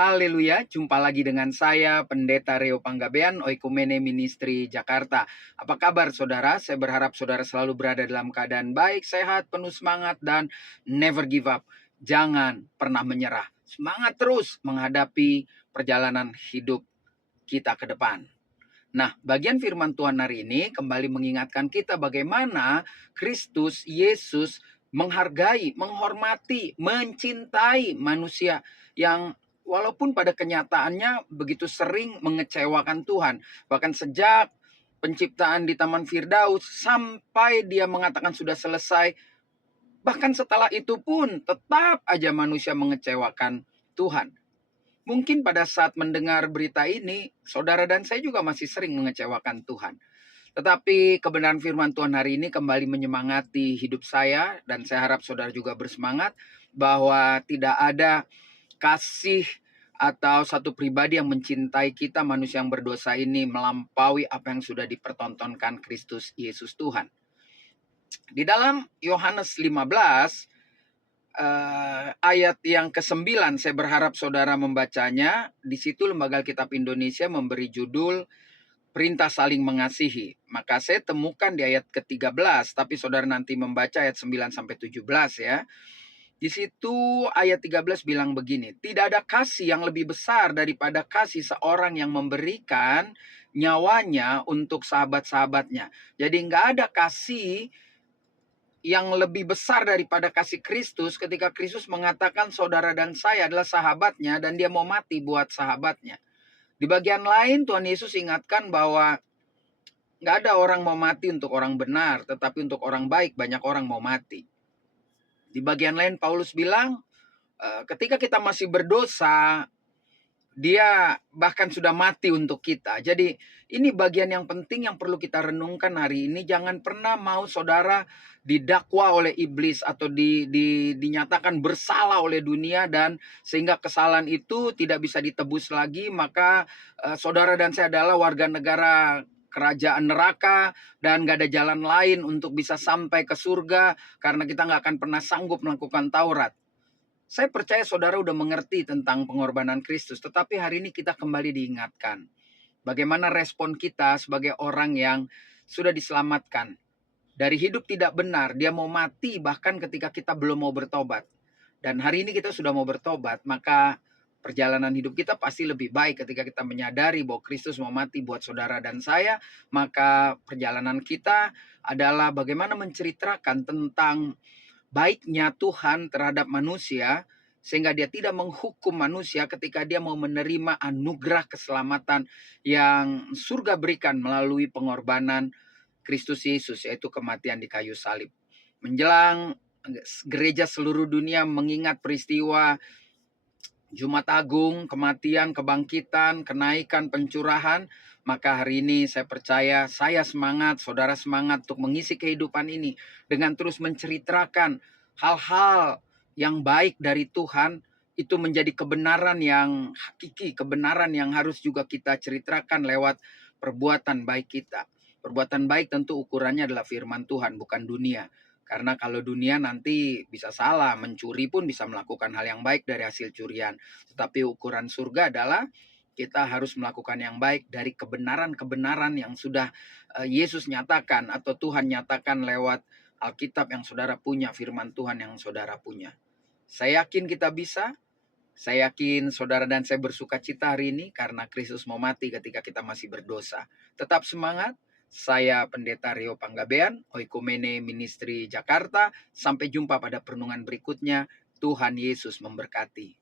Haleluya, jumpa lagi dengan saya, Pendeta Reo Panggabean, Oikumene Ministry Jakarta. Apa kabar saudara? Saya berharap saudara selalu berada dalam keadaan baik, sehat, penuh semangat, dan never give up. Jangan pernah menyerah. Semangat terus menghadapi perjalanan hidup kita ke depan. Nah, bagian firman Tuhan hari ini kembali mengingatkan kita bagaimana Kristus Yesus menghargai, menghormati, mencintai manusia yang walaupun pada kenyataannya begitu sering mengecewakan Tuhan. Bahkan sejak penciptaan di Taman Firdaus sampai dia mengatakan sudah selesai, bahkan setelah itu pun tetap aja manusia mengecewakan Tuhan. Mungkin pada saat mendengar berita ini, saudara dan saya juga masih sering mengecewakan Tuhan. Tetapi kebenaran firman Tuhan hari ini kembali menyemangati hidup saya, dan saya harap saudara juga bersemangat bahwa tidak ada kasih atau satu pribadi yang mencintai kita manusia yang berdosa ini melampaui apa yang sudah dipertontonkan Kristus Yesus Tuhan. Di dalam Yohanes 15 ayat yang ke-9, saya berharap saudara membacanya. Di situ Lembaga Alkitab Indonesia memberi judul Perintah Saling Mengasihi. Maka saya temukan di ayat ke-13, tapi saudara nanti membaca ayat 9 sampai 17 ya. Di situ ayat 13 bilang begini, tidak ada kasih yang lebih besar daripada kasih seorang yang memberikan nyawanya untuk sahabat-sahabatnya. Jadi nggak ada kasih yang lebih besar daripada kasih Kristus ketika Kristus mengatakan saudara dan saya adalah sahabatnya dan dia mau mati buat sahabatnya. Di bagian lain Tuhan Yesus ingatkan bahwa nggak ada orang mau mati untuk orang benar, tetapi untuk orang baik banyak orang mau mati. Di bagian lain Paulus bilang ketika kita masih berdosa, dia bahkan sudah mati untuk kita. Jadi ini bagian yang penting yang perlu kita renungkan hari ini. Jangan pernah mau saudara didakwa oleh iblis atau dinyatakan bersalah oleh dunia dan sehingga kesalahan itu tidak bisa ditebus lagi. Maka saudara dan saya adalah warga negara kerajaan neraka dan gak ada jalan lain untuk bisa sampai ke surga karena kita gak akan pernah sanggup melakukan Taurat. Saya percaya saudara udah mengerti tentang pengorbanan Kristus, tetapi hari ini kita kembali diingatkan. Bagaimana respon kita sebagai orang yang sudah diselamatkan. Dari hidup tidak benar, dia mau mati bahkan ketika kita belum mau bertobat. Dan hari ini kita sudah mau bertobat, maka perjalanan hidup kita pasti lebih baik ketika kita menyadari bahwa Kristus mau mati buat saudara dan saya. Maka perjalanan kita adalah bagaimana menceritakan tentang baiknya Tuhan terhadap manusia sehingga dia tidak menghukum manusia ketika dia mau menerima anugerah keselamatan yang surga berikan melalui pengorbanan Kristus Yesus, yaitu kematian di kayu salib. Menjelang gereja seluruh dunia mengingat peristiwa Jumat Agung, kematian, kebangkitan, kenaikan, pencurahan, maka hari ini saya percaya saya semangat, saudara semangat untuk mengisi kehidupan ini dengan terus menceritakan hal-hal yang baik dari Tuhan. Itu menjadi kebenaran yang hakiki, kebenaran yang harus juga kita ceritakan lewat perbuatan baik kita. Perbuatan baik tentu ukurannya adalah firman Tuhan, bukan dunia. Karena kalau dunia nanti bisa salah, mencuri pun bisa melakukan hal yang baik dari hasil curian. Tetapi ukuran surga adalah kita harus melakukan yang baik dari kebenaran-kebenaran yang sudah Yesus nyatakan atau Tuhan nyatakan lewat Alkitab yang saudara punya, firman Tuhan yang saudara punya. Saya yakin kita bisa. Saya yakin saudara dan saya bersuka cita hari ini karena Kristus mau mati ketika kita masih berdosa. Tetap semangat. Saya Pendeta Reo Panggabean, Oikumene Ministry Jakarta. Sampai jumpa pada perenungan berikutnya. Tuhan Yesus memberkati.